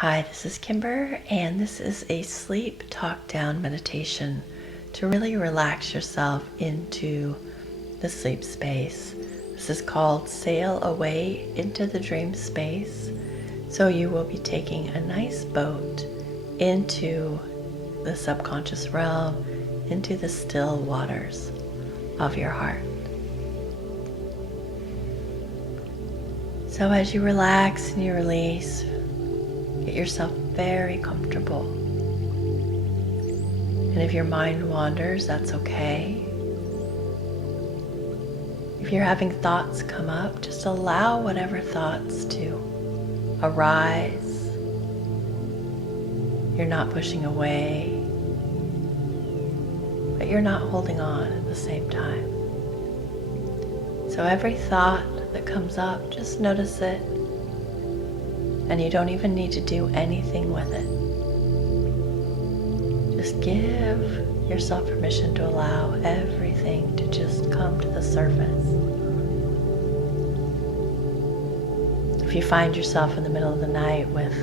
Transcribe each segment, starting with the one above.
Hi, this is Kimber, and this is a sleep talk down meditation to really relax yourself into the sleep space. This is called Sail Away into the Dream Space. So you will be taking a nice boat into the subconscious realm, into the still waters of your heart. So as you relax and you release, get yourself very comfortable. And if your mind wanders, that's okay. If you're having thoughts come up, just allow whatever thoughts to arise. You're not pushing away, but you're not holding on at the same time. So every thought that comes up, just notice it. And you don't even need to do anything with it. Just give yourself permission to allow everything to just come to the surface. If you find yourself in the middle of the night with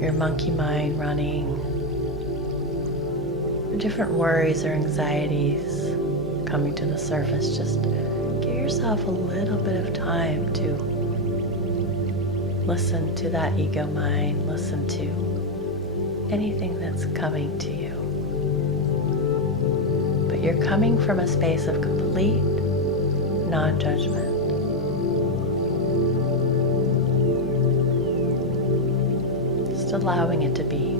your monkey mind running, or different worries or anxieties coming to the surface, just give yourself a little bit of time to listen to that ego mind, listen to anything that's coming to you. But you're coming from a space of complete non-judgment. Just allowing it to be.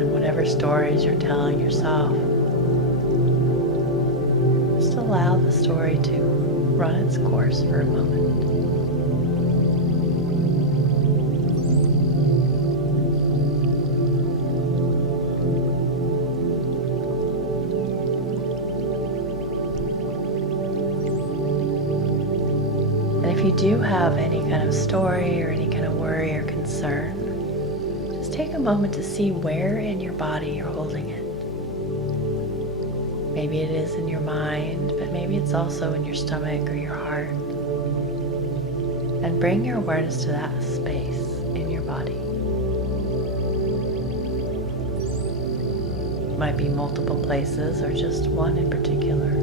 Whatever stories you're telling yourself, just allow the story to run its course for a moment. And if you do have any kind of story or any kind of worry or concern, take a moment to see where in your body you're holding it. Maybe it is in your mind, but maybe it's also in your stomach or your heart. And bring your awareness to that space in your body. It might be multiple places or just one in particular.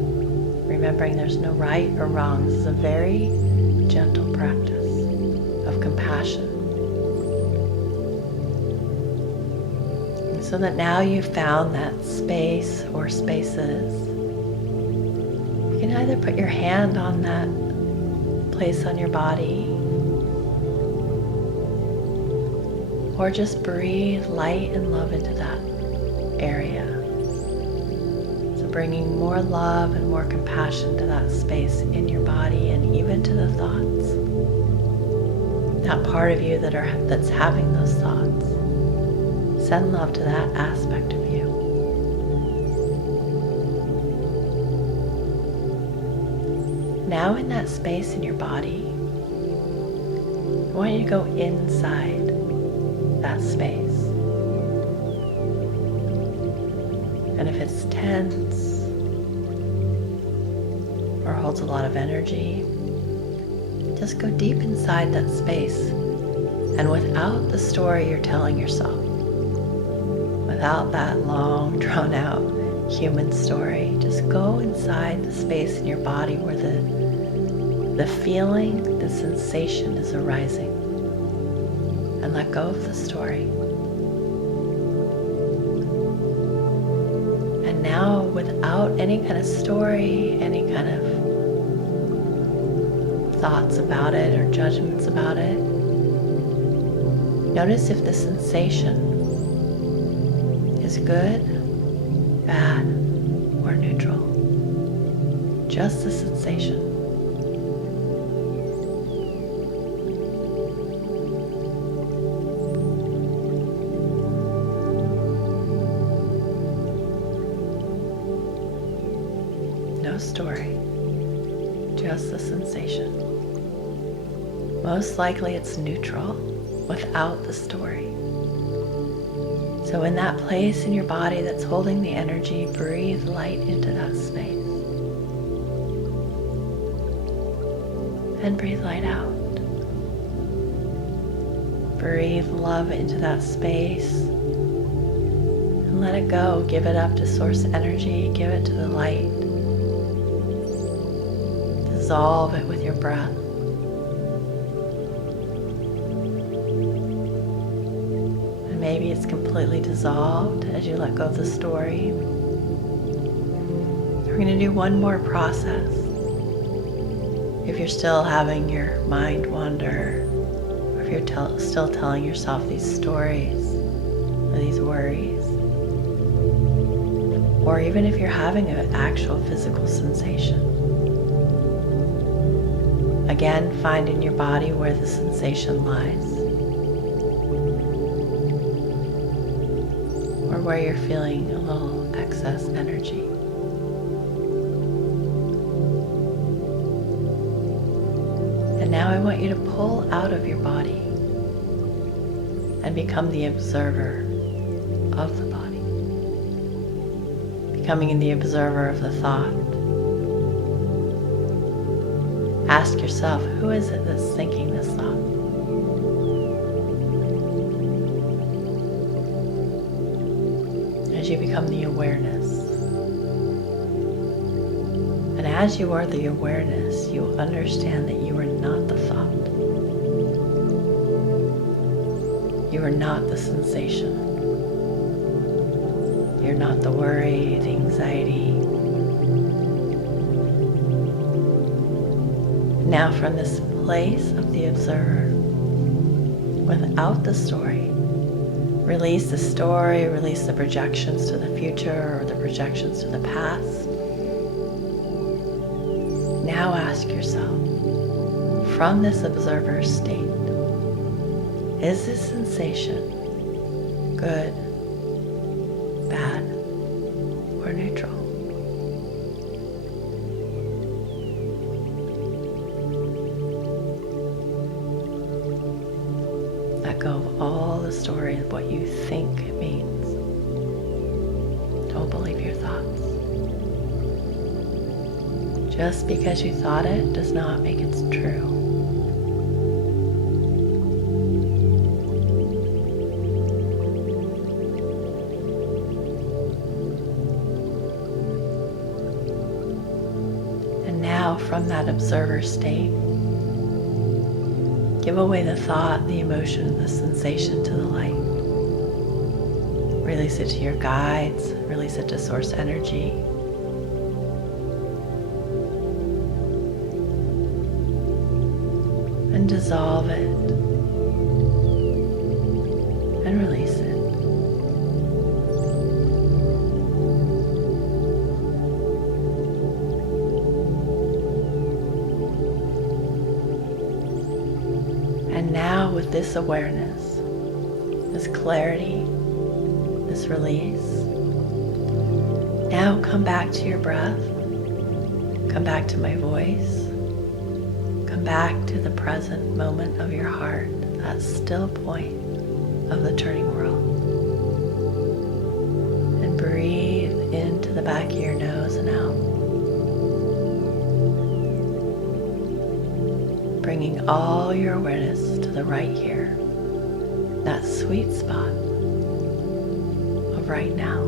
Remembering there's no right or wrong. This is a very gentle practice of compassion. So that now you've found that space or spaces, you can either put your hand on that place on your body, or just breathe light and love into that area. So bringing more love and more compassion to that space in your body and even to the thoughts. That part of you that's having those thoughts. Send love to that aspect of you. Now in that space in your body, I want you to go inside that space. And if it's tense or holds a lot of energy, just go deep inside that space and without the story you're telling yourself. Without that long, drawn-out human story, just go inside the space in your body where the feeling, the sensation is arising, and let go of the story. And now, without any kind of story, any kind of thoughts about it or judgments about it, notice if the sensation is good, bad, or neutral. Just the sensation. No story, just the sensation. Most likely it's neutral without the story. So in that place in your body that's holding the energy, breathe light into that space. And breathe light out. Breathe love into that space. And let it go. Give it up to source energy. Give it to the light. Dissolve it with your breath. And maybe it's completely dissolved as you let go of the story. We're going to do one more process. If you're still having your mind wander, or if you're still telling yourself these stories or these worries, or even if you're having an actual physical sensation, again, find in your body where the sensation lies, or where you're feeling a little excess energy. And now I want you to pull out of your body and become the observer of the body, becoming the observer of the thought. Ask yourself, who is it that's thinking this thought? As you become the awareness. And as you are the awareness, you will understand that you are not the thought. You are not the sensation. You're not the worry, the anxiety. Now from this place of the observer, without the story, release the story, release the projections to the future or the projections to the past. Now ask yourself, from this observer state, is this sensation good, bad, or neutral? Let go of all the story of what you think it means. Don't believe your thoughts. Just because you thought it does not make it true. And now from that observer state, give away the thought, the emotion, the sensation to the light. Release it to your guides, release it to source energy. And dissolve it and release it. And now with this awareness, this clarity, this release, now come back to your breath, come back to my voice. Come back to the present moment of your heart, that still point of the turning world. And breathe into the back of your nose and out. Bringing all your awareness to the right here, that sweet spot of right now.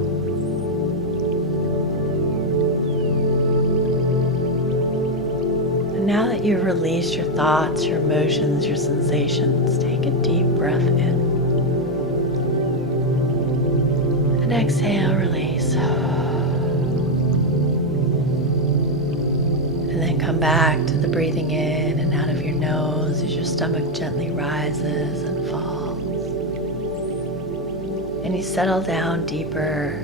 Now that you've released your thoughts, your emotions, your sensations, take a deep breath in. And exhale, release. And then come back to the breathing in and out of your nose as your stomach gently rises and falls. And you settle down deeper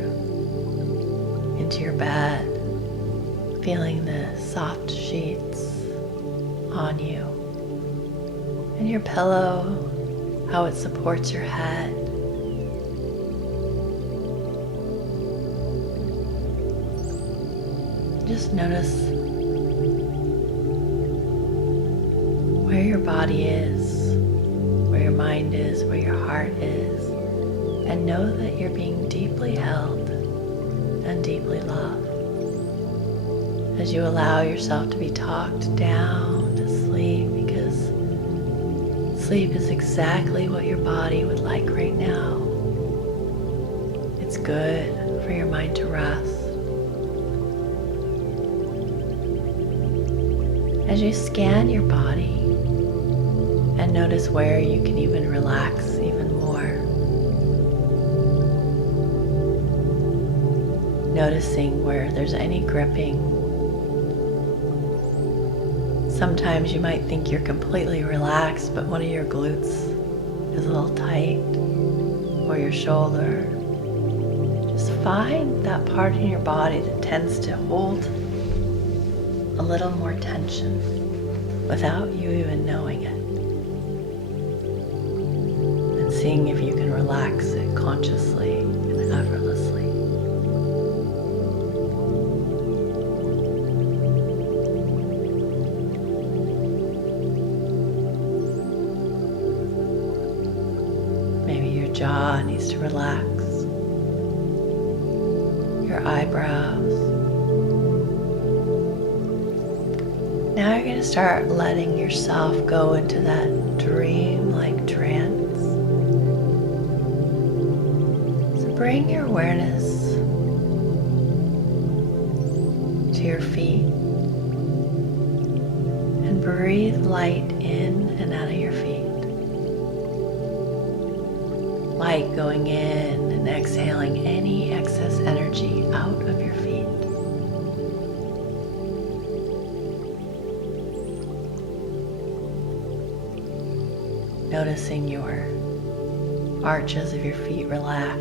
into your bed, feeling the soft sheets on you, and your pillow, how it supports your head. Just notice where your body is, where your mind is, where your heart is, and know that you're being deeply held and deeply loved. As you allow yourself to be talked down to sleep, because sleep is exactly what your body would like right now. It's good for your mind to rest. As you scan your body and notice where you can even relax even more, noticing where there's any gripping. Sometimes you might think you're completely relaxed, but one of your glutes is a little tight, or your shoulder. Just find that part in your body that tends to hold a little more tension without you even knowing it. And seeing if you can relax it consciously and effortlessly. Jaw needs to relax, your eyebrows. Now you're going to start letting yourself go into that dream-like trance. So bring your awareness to your feet and breathe light in and out of your feet. Light going in and exhaling any excess energy out of your feet. Noticing your arches of your feet relax.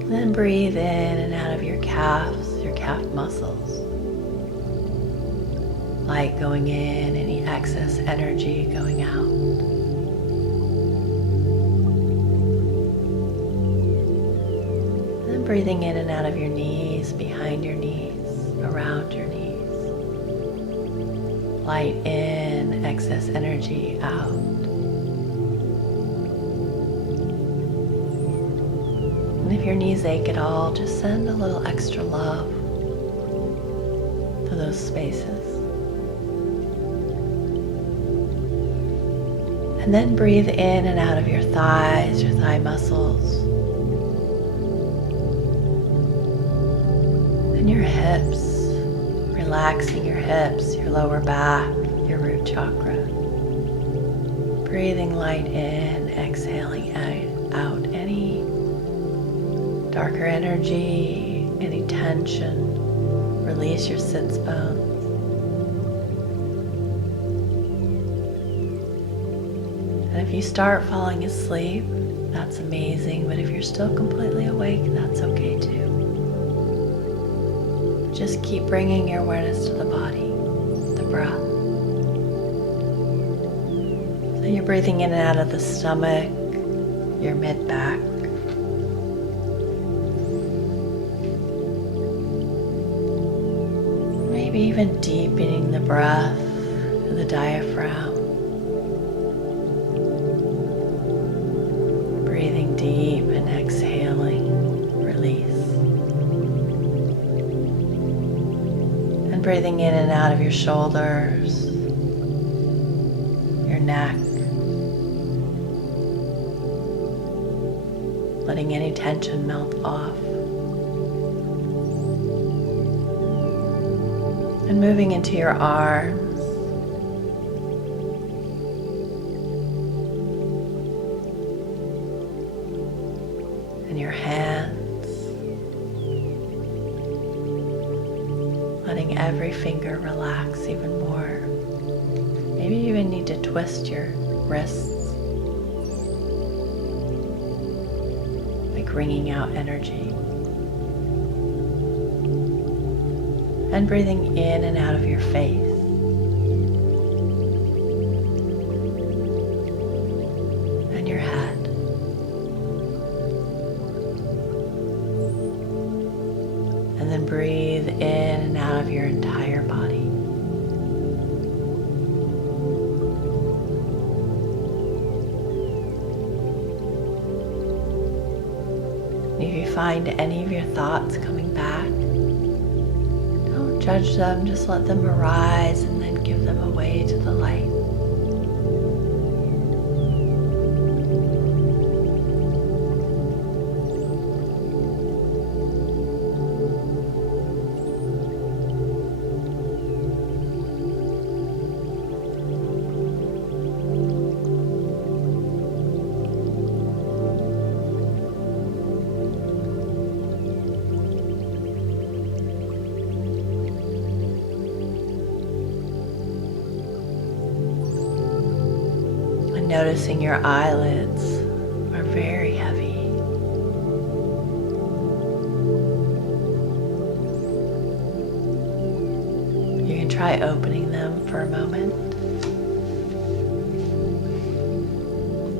And then breathe in and out of your calves, your calf muscles. Light going in, any excess energy going out. Breathing in and out of your knees, behind your knees, around your knees. Light in, excess energy out. And if your knees ache at all, just send a little extra love to those spaces. And then breathe in and out of your thighs, your thigh muscles. Your hips, relaxing your hips, your lower back, your root chakra. Breathing light in, exhaling out any darker energy, any tension. Release your sits bones. And if you start falling asleep, that's amazing, but if you're still completely awake, that's okay too. Just keep bringing your awareness to the body, the breath. So you're breathing in and out of the stomach, your mid-back. Maybe even deepening the breath to the diaphragm. Breathing deep and exhaling, release. Breathing in and out of your shoulders, your neck, letting any tension melt off. And moving into your arms, and your hands. Letting every finger relax even more. Maybe you even need to twist your wrists, like wringing out energy. And breathing in and out of your face. And your head. And then breathe in and out of your entire body. And if you find any of your thoughts coming back, don't judge them, just let them arise and then give them away to the light. Noticing your eyelids are very heavy. You can try opening them for a moment.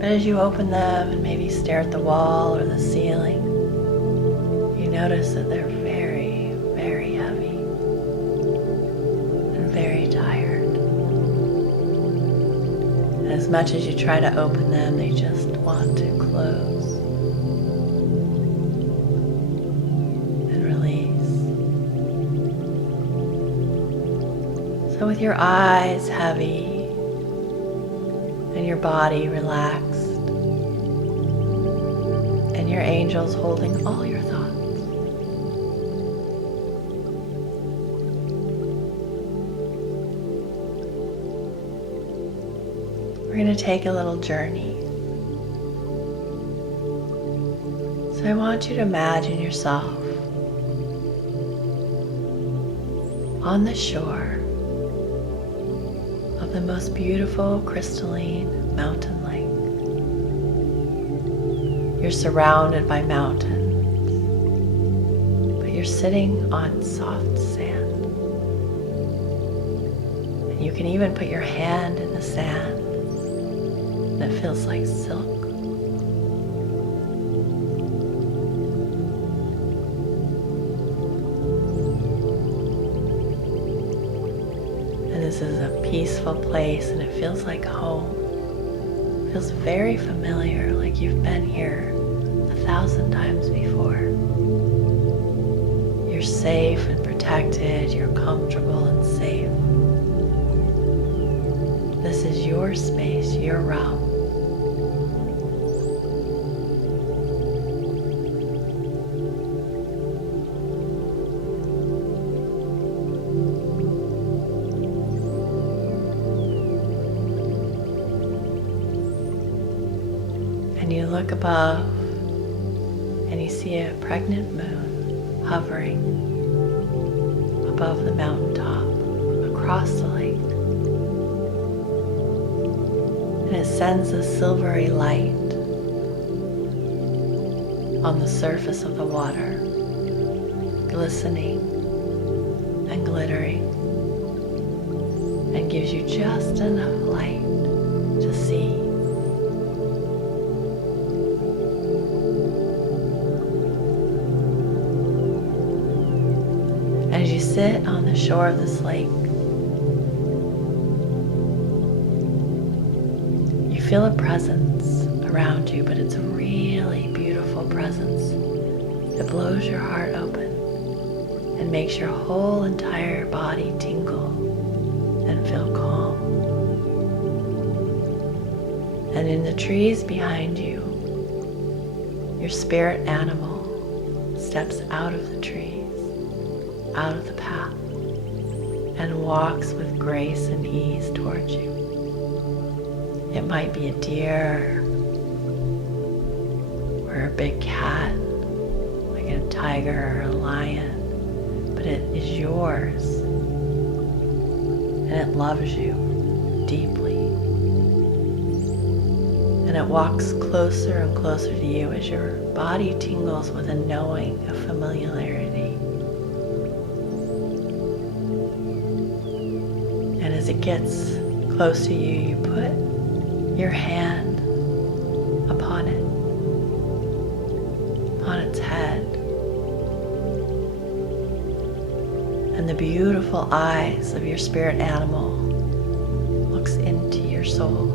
But as you open them and maybe stare at the wall or the ceiling, you notice that they're very, very heavy and very tired. As much as you try to open them, they just want to close and release. So with your eyes heavy and your body relaxed and your angels holding all your thoughts, we're going to take a little journey. So I want you to imagine yourself on the shore of the most beautiful crystalline mountain lake. You're surrounded by mountains, but you're sitting on soft sand. And you can even put your hand in the sand. That feels like silk. And this is a peaceful place and it feels like home. It feels very familiar, like you've been here 1,000 times before. You're safe and protected, you're comfortable and safe. This is your space, your realm. And you look above and you see a pregnant moon hovering above the mountaintop across the lake. And it sends a silvery light on the surface of the water, glistening and glittering, and gives you just enough light to see. As you sit on the shore of this lake, you feel a presence around you, but it's a really beautiful presence that blows your heart open and makes your whole entire body tingle and feel calm. And in the trees behind you, your spirit animal steps out of the trees, out of the path, and walks with grace and ease towards you. It might be a deer or a big cat, like a tiger or a lion, but it is yours and it loves you deeply. And it walks closer and closer to you as your body tingles with a knowing of familiarity. And as it gets close to you, you put your hand upon it, on its head. And the beautiful eyes of your spirit animal looks into your soul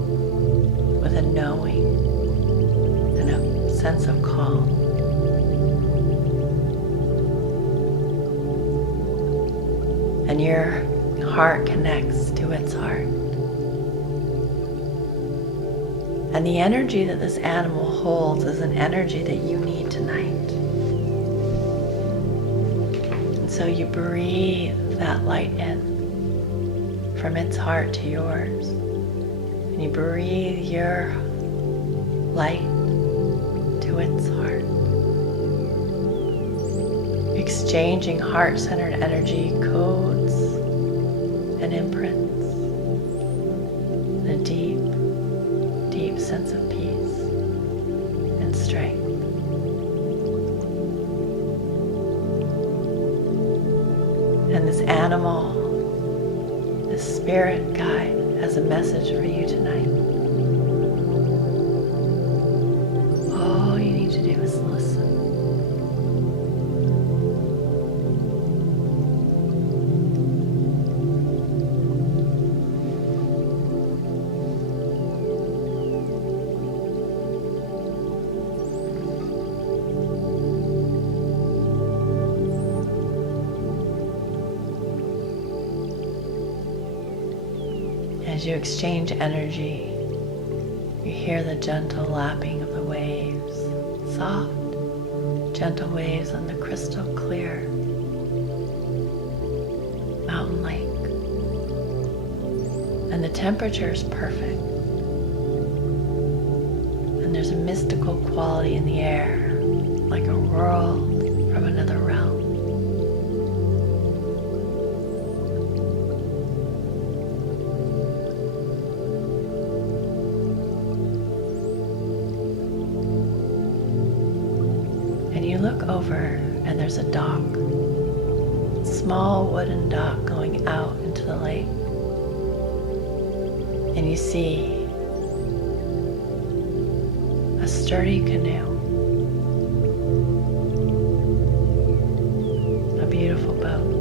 with a knowing and a sense of calm. and your heart connects to its heart. And the energy that this animal holds is an energy that you need tonight. And so you breathe that light in from its heart to yours. And you breathe your light to its heart. Exchanging heart-centered energy codes and imprints. A deep, deep sense of peace and strength. And this animal, this spirit guide, has a message for you tonight. All you need to do is listen. As you exchange energy, you hear the gentle lapping of the waves, soft, gentle waves on the crystal clear mountain lake. And the temperature is perfect. And there's a mystical quality in the air, like a world from another realm. You look over and there's a dock, small wooden dock going out into the lake. And you see a sturdy canoe, a beautiful boat.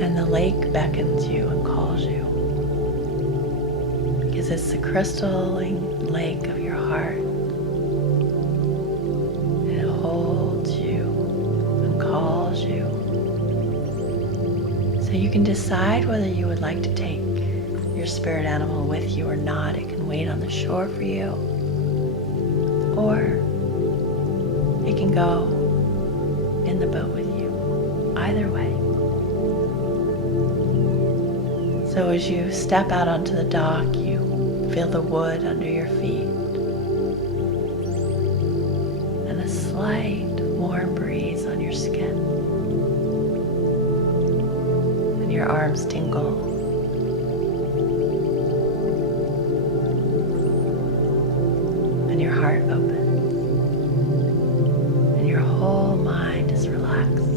And the lake beckons you and calls you. Because it's the crystalline lake of your heart. And it holds you and calls you. So you can decide whether you would like to take your spirit animal with you or not. It can wait on the shore for you. Or it can go in the boat with you. Either way. So as you step out onto the dock, you feel the wood under your feet and a slight warm breeze on your skin. And your arms tingle. And your heart opens. And your whole mind is relaxed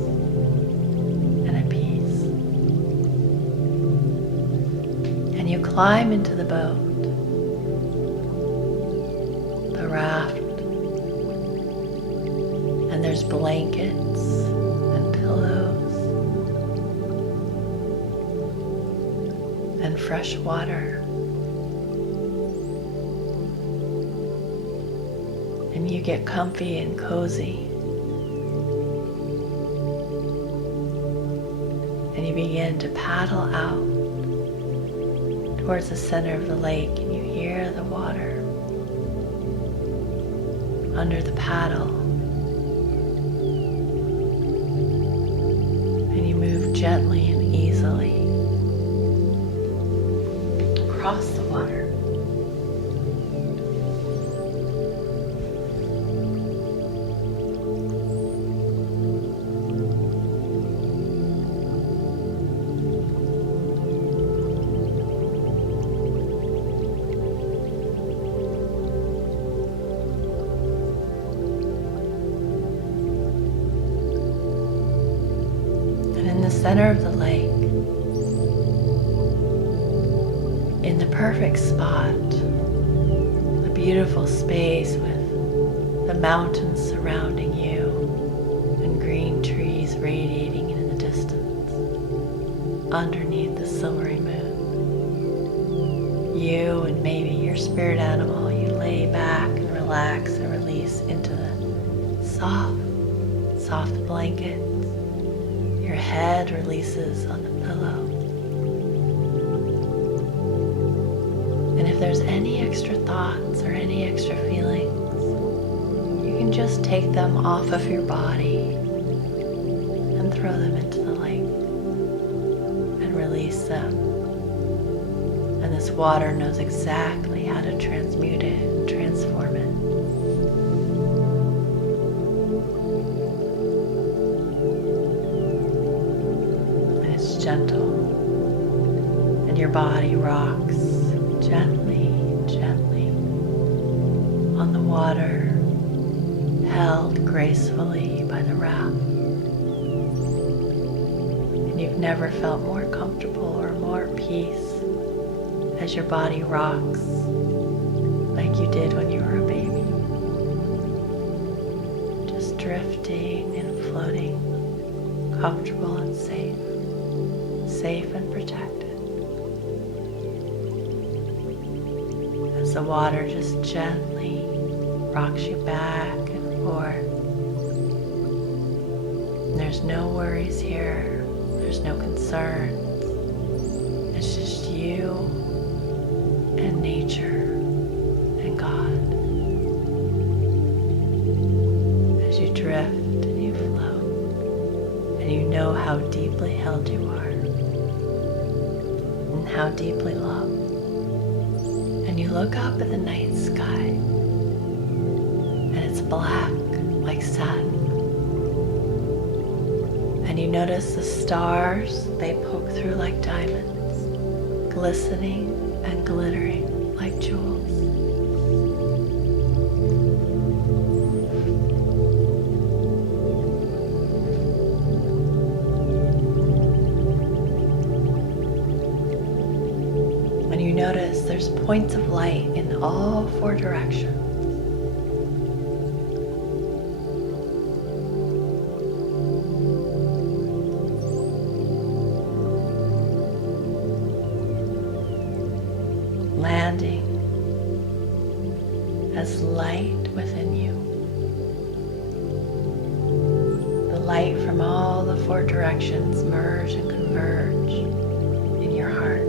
and at peace. And you climb into the boat. Raft, and there's blankets and pillows and fresh water, and you get comfy and cozy, and you begin to paddle out towards the center of the lake, and you hear the water under the paddle, and you move gently and easily across the water. Center of the lake, in the perfect spot, a beautiful space with the mountains surrounding you and green trees radiating in the distance underneath the silvery moon. You and maybe your spirit animal, you lay back and relax and release into the soft blankets. Your head releases on the pillow. And if there's any extra thoughts or any extra feelings, you can just take them off of your body and throw them into the lake and release them. And this water knows exactly how to transmute it and transform it. And it's gentle, and your body rocks gently, gently on the water, held gracefully by the raft. And you've never felt more comfortable or more peace as your body rocks like you did when you were a baby. Just drifting and floating, comfortable and safe and protected. As the water just gently rocks you back and forth. And there's no worries here. There's no concerns. It's just you and nature and God. As you drift and you float, and you know how deeply held you are, and how deeply loved. And you look up at the night sky, and it's black like satin. And you notice the stars, they poke through like diamonds, glistening and glittering like jewels. And you notice there's points of light in all four directions. Landing as light within you. The light from all the four directions merge and converge in your heart.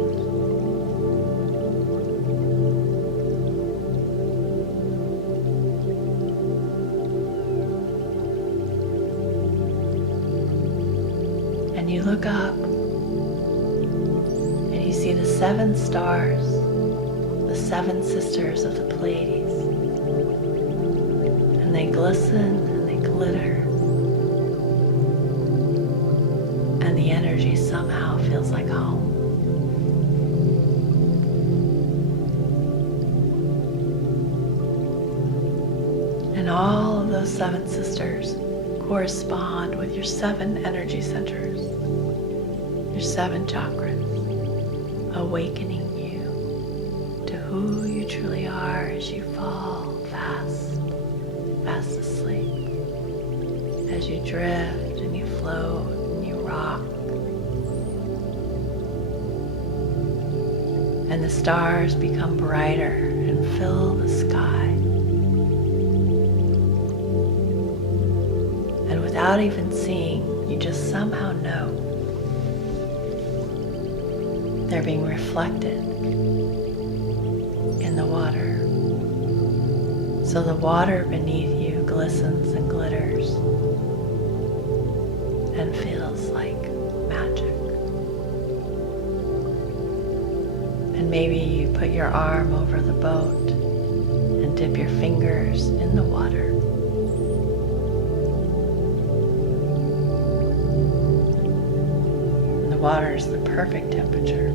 And you look up and you see the 7 stars, the 7 sisters of the Pleiades, and they glisten and they glitter, and the energy somehow feels like home. And all of those 7 sisters correspond with your 7 energy centers, your 7 chakras, awakening who you truly are as you fall fast asleep, as you drift and you float and you rock. And the stars become brighter and fill the sky. And without even seeing, you just somehow know they're being reflected in the water. So the water beneath you glistens and glitters and feels like magic. And maybe you put your arm over the boat and dip your fingers in the water. And the water is the perfect temperature.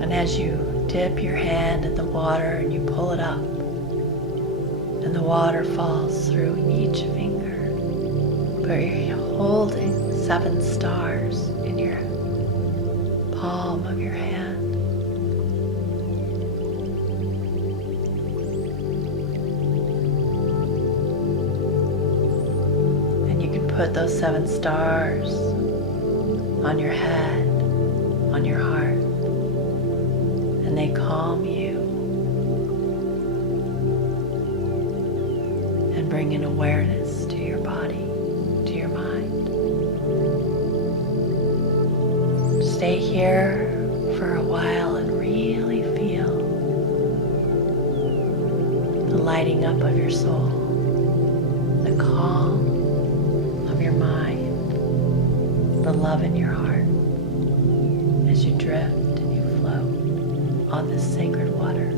And as you dip your hand in the water and you pull it up, and the water falls through each finger, but you're holding 7 stars in your palm of your hand. And you can put those 7 stars on your head, on your heart. And they calm you. bring an awareness to your body, to your mind. Stay here for a while and really feel the lighting up of your soul, the calm of your mind, the love in your heart as you drift and you float on this sacred water.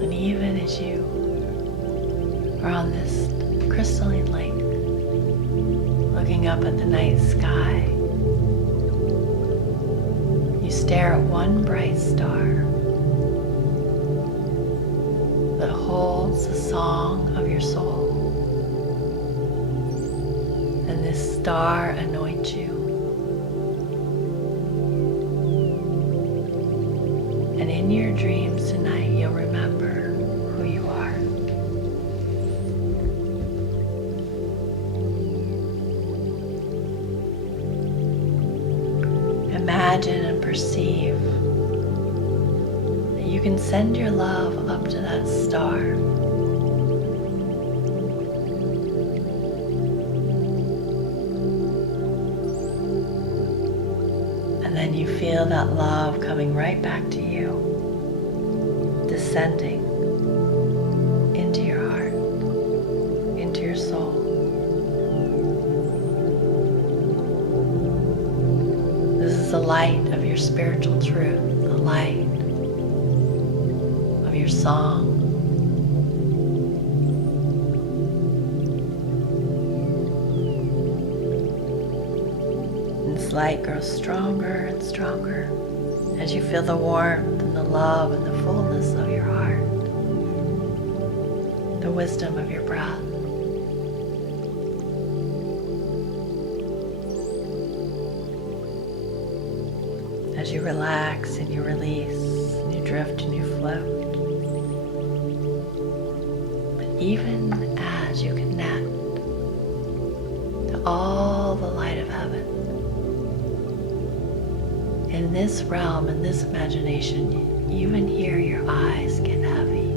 And even as you are on this crystalline lake, looking up at the night sky, you stare at one bright star that holds the song of your soul. And this star anoints you. And in your dreams tonight, you'll remember who you are. Imagine and perceive that you can send your love up to that star. And then you feel that love coming right back to you, descending into your heart, into your soul. This is the light of your spiritual truth, the light of your song. And this light grows stronger and stronger as you feel the warmth and the love and the fullness of your heart, the wisdom of your breath. As you relax and you release and you drift and you float. But even as you connect to all the light of heaven, in this realm, in this imagination, you even hear your eyes get heavy,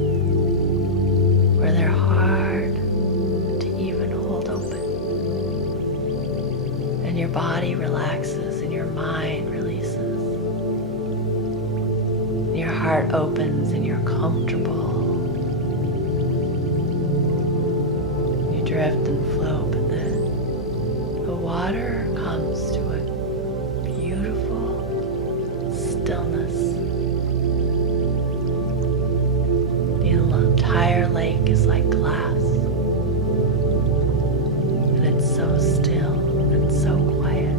where they're hard to even hold open. And your body relaxes and your mind releases. And your heart opens and you're comfortable. You drift and float, but the water comes to a beautiful stillness. The entire lake is like glass, and it's so still and so quiet.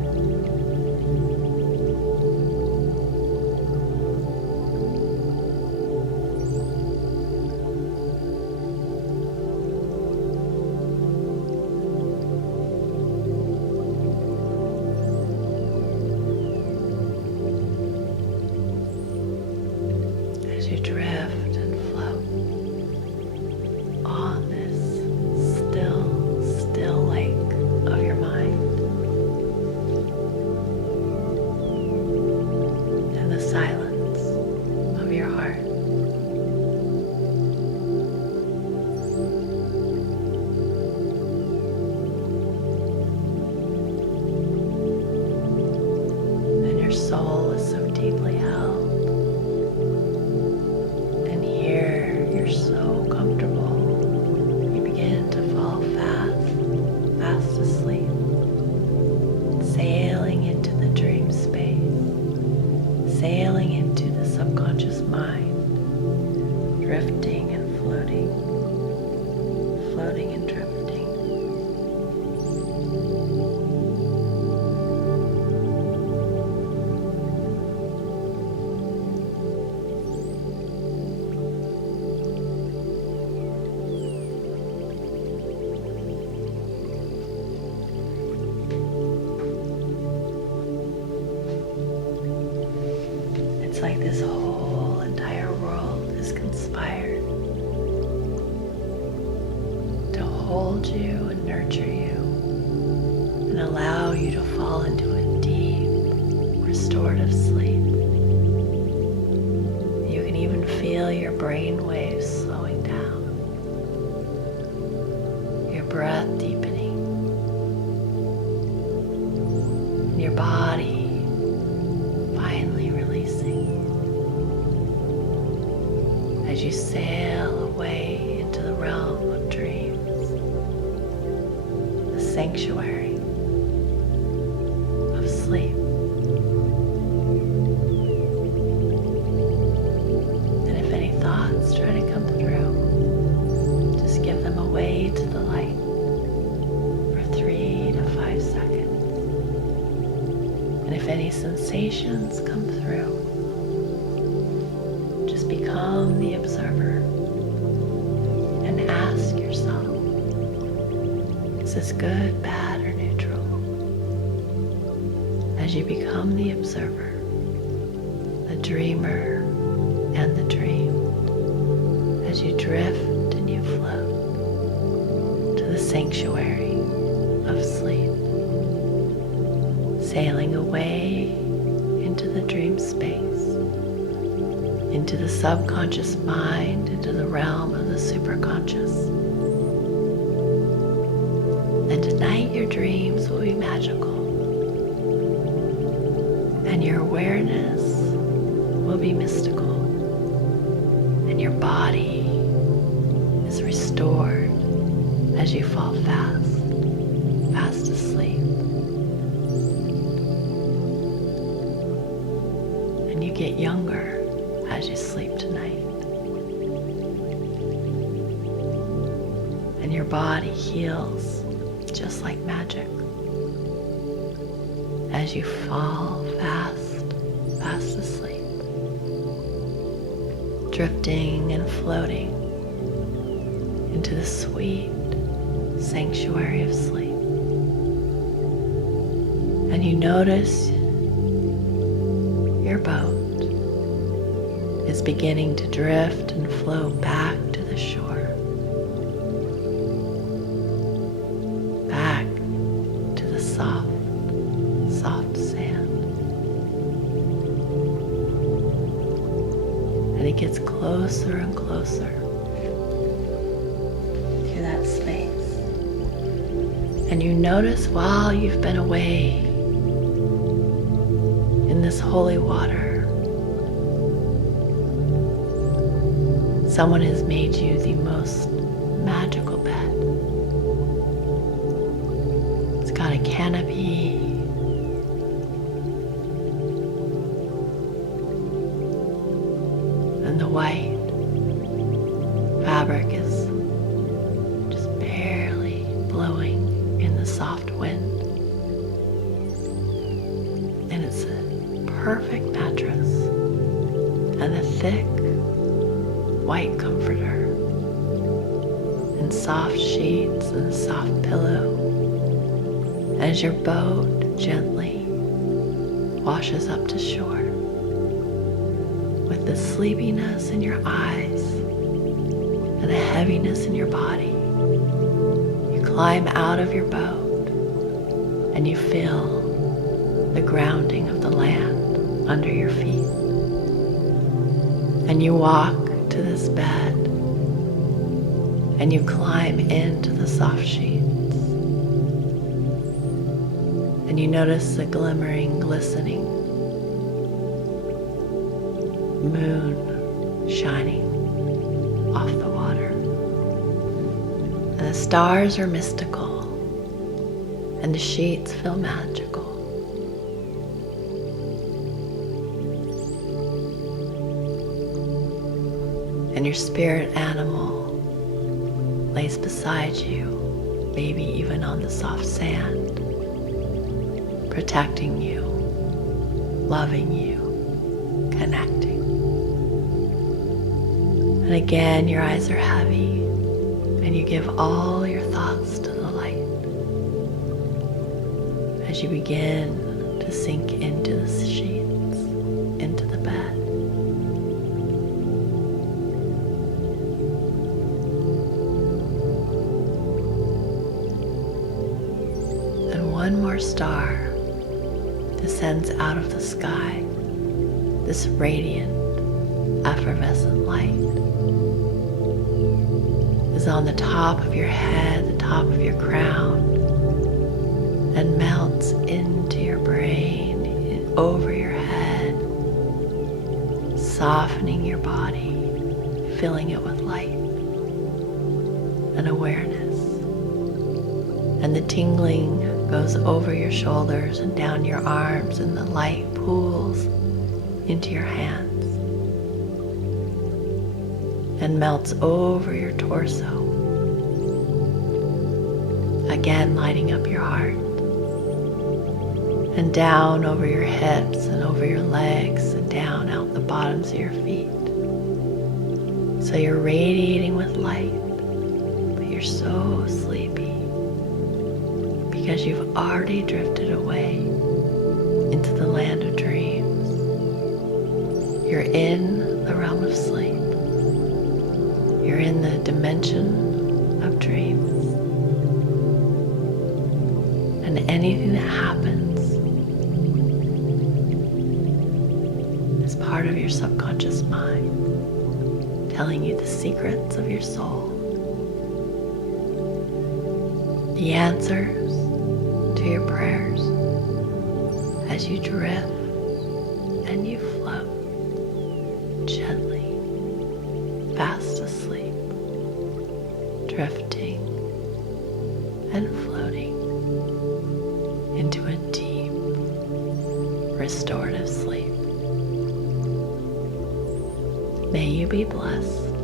It's like this whole entire world is conspired to hold you and nurture you and allow you to fall into a deep, restorative sleep. You can even feel your brain waves slowing down, your breath deepening, and your body finally releasing as you sail away into the realm of dreams, the sanctuary of sleep. And if any thoughts try to come through, just give them away to the light for 3 to 5 seconds. And if any sensations come through, just become the observer and ask yourself, is this good, bad, or neutral? As you become the observer, the dreamer, and the dreamed, as you drift and you float to the sanctuary of sleep, sailing away into the dream space, into the subconscious mind, into the realm of the superconscious. And tonight your dreams will be magical, and your awareness will be mystical, and your body is restored as you fall fast asleep. And you get younger as you sleep tonight. And your body heals just like magic as you fall fast asleep, drifting and floating into the sweet sanctuary of sleep. And you notice your boat is beginning to drift and float back to the shore, back to the soft sand. And it gets closer and closer to that space. And you notice while you've been away in this holy water, someone has made you the most magical bed. It's got a canopy, and the white fabric is just barely blowing in the soft wind. And it's a perfect mattress and a thick white comforter and soft sheets and a soft pillow as your boat gently washes up to shore. With the sleepiness in your eyes and a heaviness in your body, you climb out of your boat and you feel the grounding of the land under your feet. And you walk to this bed and you climb into the soft sheets. And you notice the glimmering, glistening moon shining off the water. And the stars are mystical and the sheets feel magical. And your spirit animal lays beside you, maybe even on the soft sand, protecting you, loving you, connecting. And again, your eyes are heavy, and you give all your thoughts to the light as you begin to sink into the sheets, into the bed. star descends out of the sky, this radiant, effervescent light is on the top of your head, the top of your crown, and melts into your brain, over your head, softening your body, filling it with light and awareness. And the tingling goes over your shoulders and down your arms, and the light pools into your hands and melts over your torso, again lighting up your heart, and down over your hips and over your legs and down out the bottoms of your feet. So you're radiating with light, but you're so sleepy because you've already drifted away into the land of dreams. You're in the realm of sleep. You're in the dimension of dreams. And anything that happens is part of your subconscious mind, telling you the secrets of your soul, the answers to your prayers as you drift and you float gently, fast asleep, drifting and floating into a deep, restorative sleep. May you be blessed,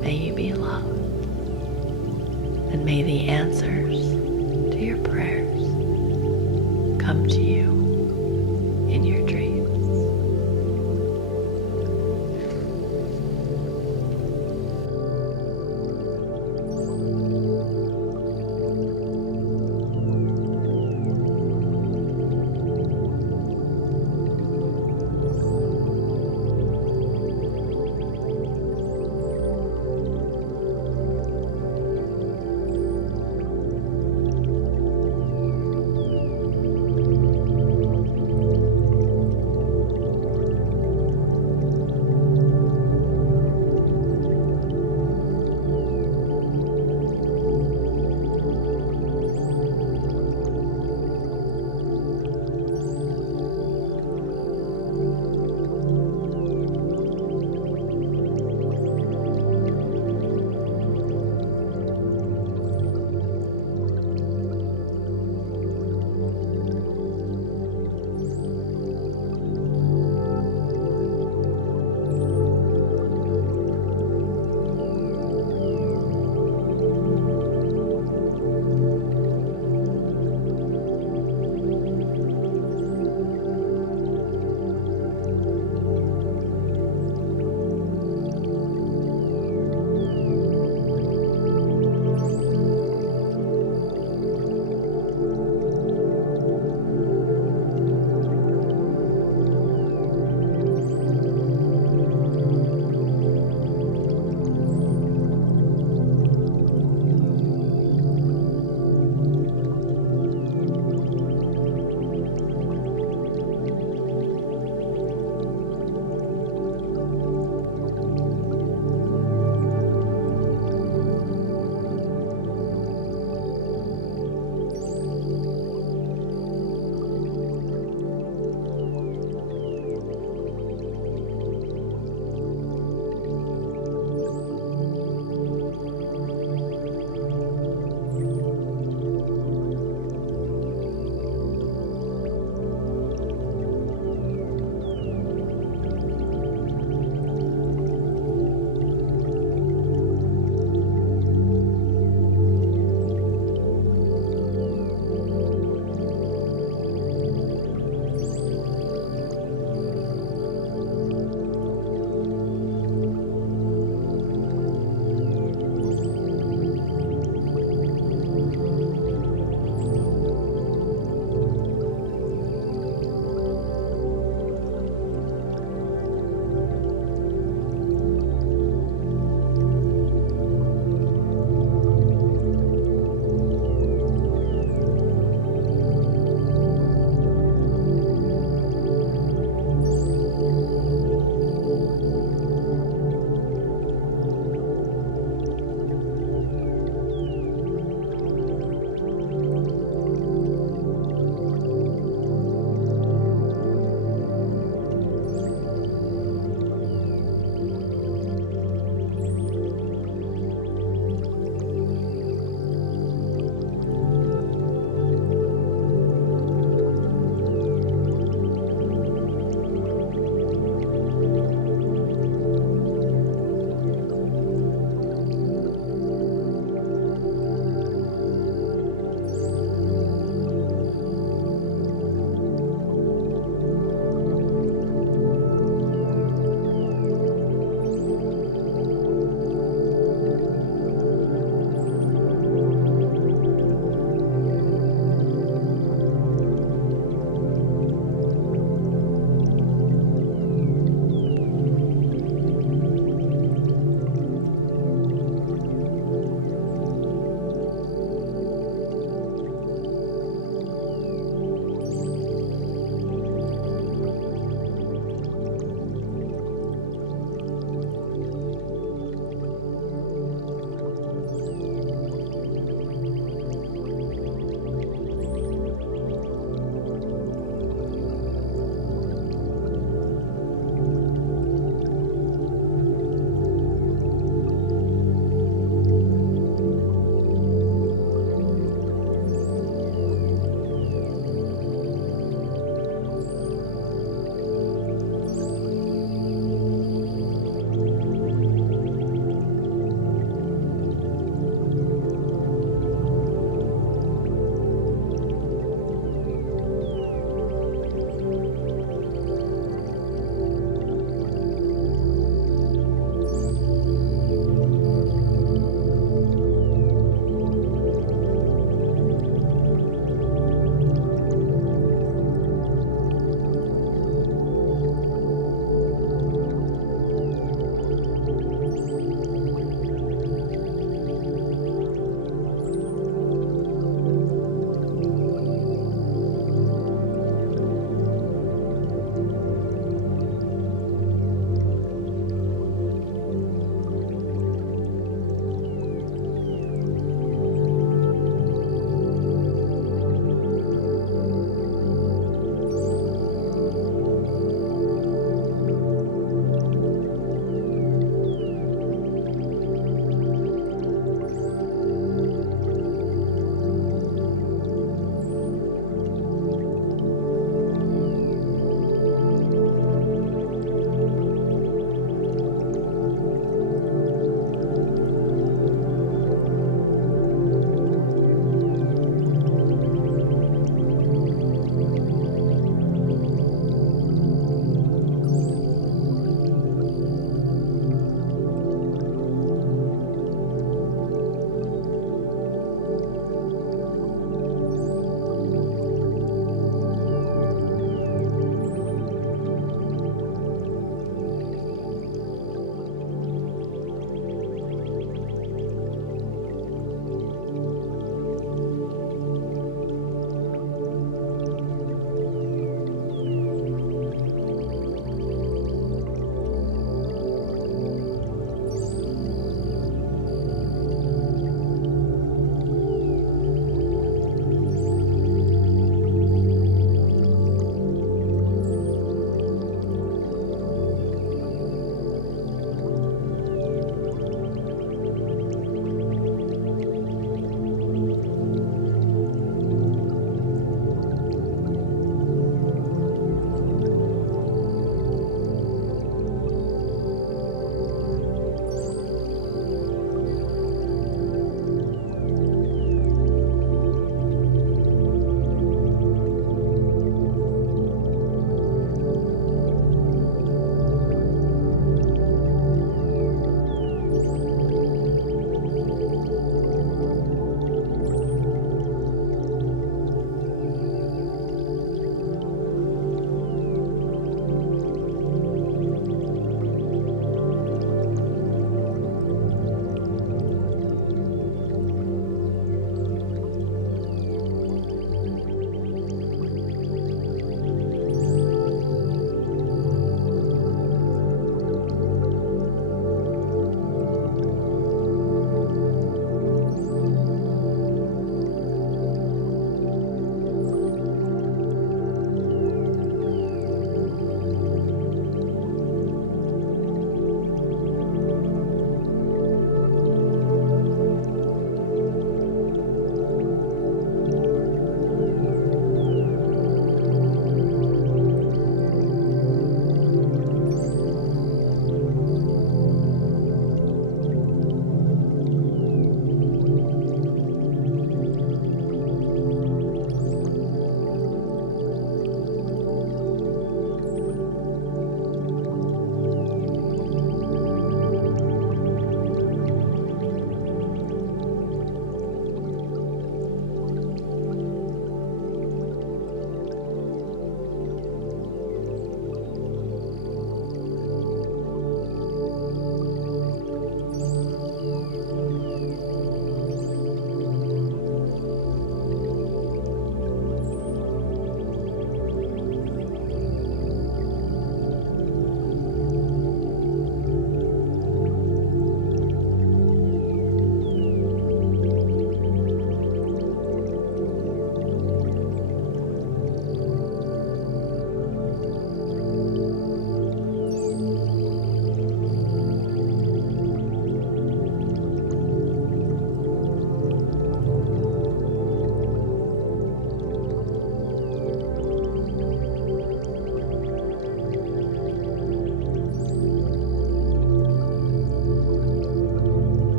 may you be loved, and may the answers to your prayers come to you